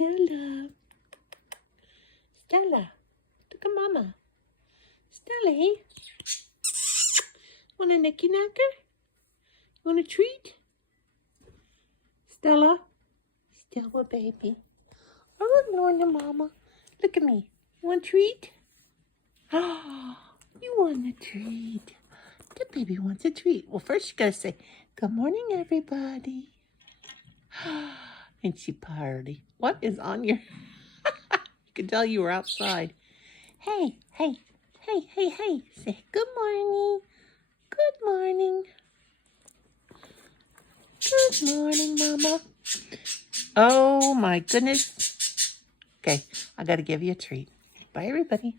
Stella. Stella. Look at Mama. Stella, hey? Want a nicky knacker? Want a treat? Stella? Stella, baby. Oh, Nonie, Mama. Look at me. You want a treat? Oh, you want a treat. The baby wants a treat. Well, first you gotta say, good morning, everybody. And she party. What is on your... You can tell you were outside. Hey, hey, hey, hey, hey. Say good morning. Good morning. Good morning, Mama. Oh, my goodness. Okay, I got to give you a treat. Bye, everybody.